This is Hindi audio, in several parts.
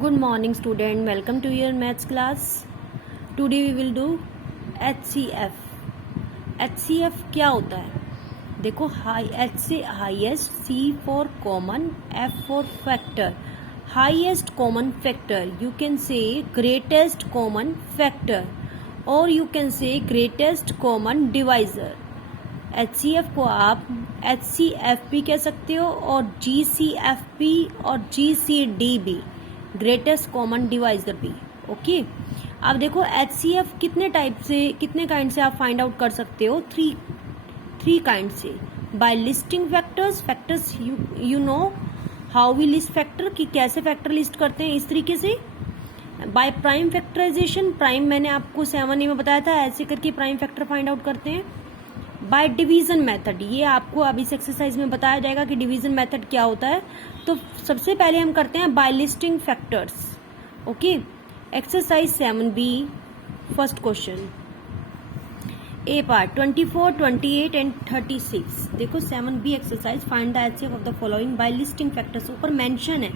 Good morning student, welcome to your maths class. Today we will do HCF. HCF क्या होता है? देखो H से highest, C for common, F for factor. Highest common factor, you can say greatest common factor or you can say greatest common divisor. HCF को आप HCF भी कह सकते हो और GCF भी और GCD भी, ग्रेटेस्ट कॉमन डिवाइजर भी. ओके, अब देखो HCF कितने काइंड से आप फाइंड आउट कर सकते हो. थ्री काइंड से. By listing factors you know how we list factor, कि कैसे फैक्टर लिस्ट करते हैं इस तरीके से. बाय प्राइम फैक्टराइजेशन, प्राइम मैंने आपको 7A में बताया था, ऐसे करके प्राइम फैक्टर फाइंड आउट करते हैं. बाय डिवीजन मेथड, ये आपको अब इस एक्सरसाइज में बताया जाएगा कि डिवीजन मेथड क्या होता है. तो सबसे पहले हम करते हैं by listing factors. Okay, exercise 7B, first question. A part 24, 28 and 36. देखो 7B exercise, find the HCF of the following by listing factors. ऊपर मेंशन है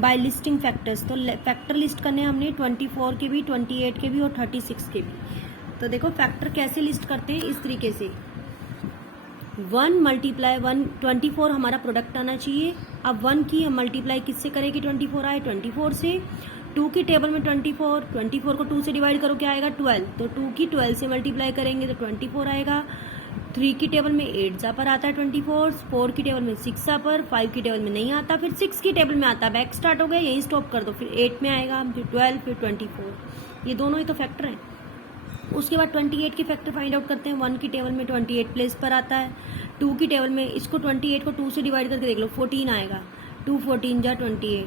बाय लिस्टिंग फैक्टर्स, तो फैक्टर लिस्ट करने हमने 24 के भी, 28 के भी और 36 के भी. तो देखो फैक्टर कैसे लिस्ट करते हैं, इस तरीके से. 1 मल्टीप्लाई 1, 24 हमारा प्रोडक्ट आना चाहिए. अब 1 की हम मल्टीप्लाई किससे करेंगे, 24 आए 24 से. 2 की टेबल में 24 को 2 से डिवाइड करो, क्या आएगा 12. तो 2 की 12 से मल्टीप्लाई करेंगे तो 24 आएगा. 3 की टेबल में 8 जा पर आता है 24, 4 की टेबल में 6 जा पर, 5 की टेबल में नहीं आता, फिर 6 की टेबल में आता है. बैक स्टार्ट हो गया, यही स्टॉप कर दो. फिर 8 में आएगा, फिर 12, फिर 24. ये दोनों ही तो फैक्टर हैं. उसके बाद 28 के फैक्टर फाइंड आउट करते हैं. 1 की टेबल में 28 प्लेस पर आता है. 2 की टेबल में इसको 28 को 2 से डिवाइड करके देख लो, 14 आएगा. 2 14 जा 28.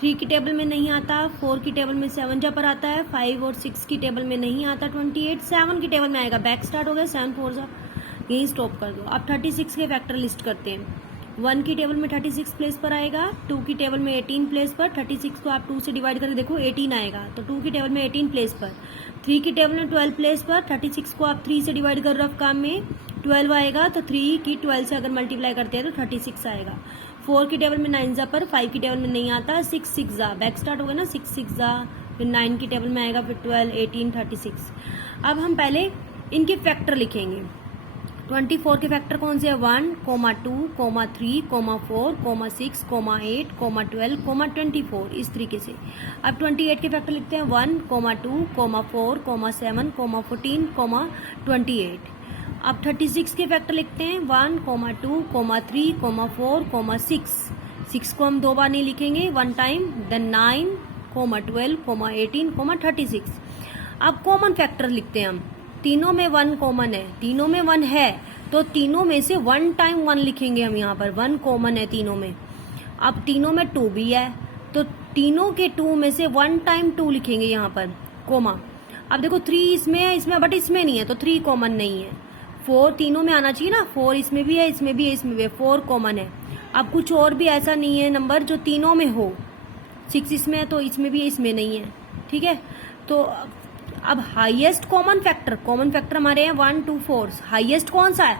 3 की टेबल में नहीं आता. 4 की टेबल में 7 जा पर आता है. 5 और 6 की टेबल में नहीं आता 28. 7 की टेबल में आएगा, बैक स्टार्ट हो गया, 7 4 जा, यही स्टॉप कर दो. अब 36 के फैक्टर लिस्ट करते हैं. 1 की टेबल में 36 प्लेस पर आएगा. 2 की टेबल में 18 प्लेस पर. 36 को आप 2 से डिवाइड करके देखो, 18 आएगा. तो 2 की टेबल में 18 प्लेस पर. 3 की टेबल में 12 प्लेस पर. 36 को आप 3 से डिवाइड कर रफ काम में, 12 आएगा. तो 3 की 12 से अगर मल्टीप्लाई करते हैं तो 36 आएगा. 4 की टेबल में 9 जा पर. 5 की टेबल में नहीं आता. 6 6 जा, बैक स्टार्ट हो गया ना, 6 6 जा, फिर 9 की टेबल में आएगा, फिर 12 18 36. अब हम पहले इनके फैक्टर लिखेंगे. 24 के फैक्टर कौन से है, 1, 2, 3, 4, 6, 8, 12, 24, इस तरीके से. अब 28 के फैक्टर लिखते हैं. 1, 2, 4, 7, 14, 28. अब 36 के फैक्टर लिखते हैं. 1, 2, 3, 4, 6. 6 को हम 2 बार नहीं लिखेंगे, 1 टाइम. देन 9, 12, 18, 36. अब कॉमन फैक्टर लिखते हैं हम. तीनों में 1 कॉमन है, तीनों में 1 है, तो तीनों में से 1 टाइम 1 लिखेंगे हम. यहाँ पर 1 कॉमन है तीनों में. अब तीनों में 2 भी है, तो तीनों के 2 में से 1 टाइम 2 लिखेंगे यहाँ पर, कोमा. अब देखो 3 इसमें है, इसमें बट इसमें नहीं है, तो 3 कॉमन नहीं है. 4 तीनों में आना चाहिए ना, 4 इसमें भी है, इसमें भी है, इसमें भी है, 4 कॉमन है. अब कुछ और भी ऐसा नहीं है नंबर जो तीनों में हो. 6 इसमें है, तो इसमें भी है, इसमें नहीं है. ठीक है, तो अब हाईएस्ट कॉमन फैक्टर हमारे हैं 1 2 4. हाईएस्ट कौन सा है,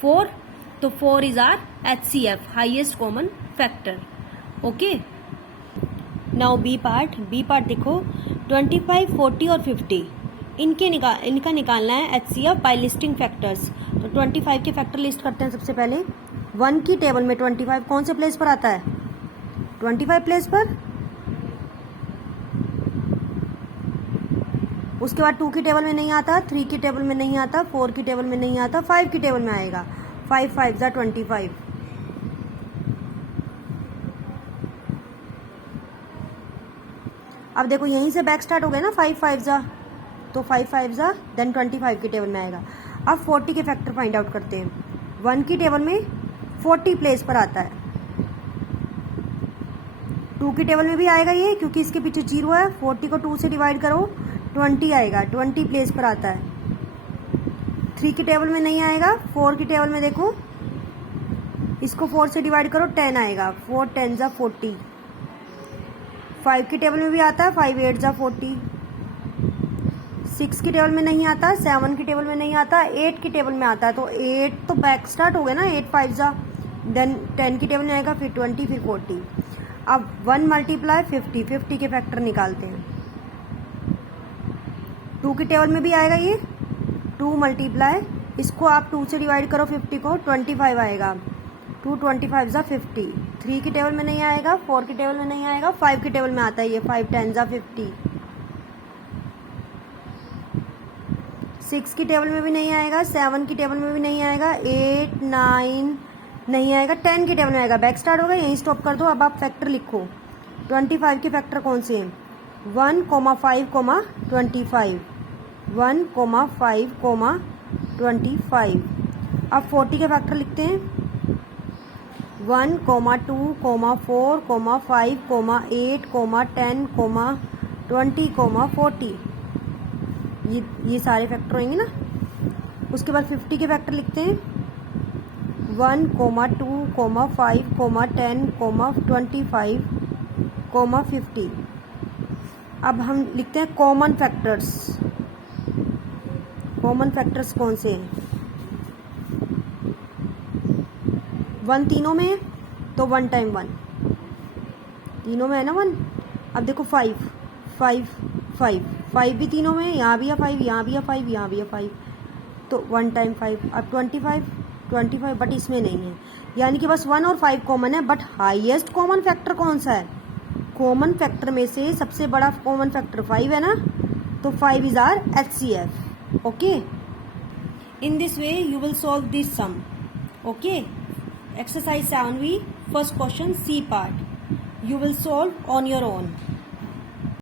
4, तो 4 is our HCF, highest common factor. Okay, now B part देखो 25, 40 और 50 इनका निकालना है HCF बाय लिस्टिंग फैक्टर्स. तो 25 के फैक्टर लिस्ट करते हैं सबसे पहले. 1 की टेबल में 25 कौन से प्लेस पर आता है, 25 प्लेस पर. उसके बाद 2 की टेबल में नहीं आता. 3 की टेबल में नहीं आता. 4 की टेबल में नहीं आता. 5 की टेबल में आएगा. 5 5 जा 25. अब देखो यहीं से बैक स्टार्ट हो गया ना, 5 5 जा, तो 5 5 जा, देन 25 की टेबल में आएगा. अब 40 के फैक्टर फाइंड आउट करते हैं. 1 की टेबल में 40 प्लेस पर आता है. 2 की टेबल में भी आएगा ये, क्योंकि इसके पीछे 0 है. 40 को 2 से डिवाइड करो, 20 आएगा. 20 प्लेस पर आता है. 3 की टेबल में नहीं आएगा. 4 की टेबल में देखो, इसको 4 से डिवाइड करो, 10 आएगा. 4 10 जा 40. 5 की टेबल में भी आता है. 5 8 जा 40. 6 की टेबल में नहीं आता. 7 की टेबल में नहीं आता. 8 की टेबल में आता है. तो 8 तो बैक स्टार्ट हो गया ना, 8 5 जा, देन 10 की टेबल में आएगा, फिर 20, फिर 40. अब 1 मल्टीप्लाई 50, 50 के फैक्टर निकालते हैं। 2 की टेबल में भी आएगा ये, 2 मल्टीप्लाई, इसको आप 2 से डिवाइड करो 50 को, 25 आएगा। 2 25 जा 50। 3 की टेबल में नहीं आएगा, 4 की टेबल में नहीं आएगा, 5 की टेबल में आता है ये, 5 10 जा 50। 6 की टेबल में भी नहीं आएगा, 7 की टेबल में भी नहीं आएगा, 8 9 नहीं आएगा, 10 की टेबल में आएगा। बैक स्टार्ट होगा, यहीं स्टॉप कर दो। अब आप फैक्टर लिखो। 25 के फैक्टर कौन से हैं? 1, 5, 25, 1, 5, 25। अब 40 के फैक्टर लिखते हैं। 1, 2, 4, 5, 8, 10, 20, 40। ये सारे फैक्टर होंगे ना। उसके बाद 50 के फैक्टर लिखते हैं। 1, 2, 5, 10, 25, 50। अब हम लिखते हैं कॉमन फैक्टर्स। कॉमन फैक्टर्स कौन से हैं? 1 तीनों में है तो 1 टाइम 1, तीनों में है ना 1। अब देखो 5 5 5 5 भी तीनों में है, यहाँ भी है 5, यहाँ भी है 5, यहाँ भी है 5, तो 1 टाइम 5। अब 25 बट इसमें नहीं है, यानी कि बस 1 और 5 कॉमन है। बट हाईएस्ट कॉमन फैक्टर कौन सा है? कॉमन फैक्टर में से सबसे बड़ा कॉमन फैक्टर 5 है ना, तो 5 is our HCF। Okay, in this way you will solve this sum. Okay, exercise 7V, first question C part, you will solve on your own.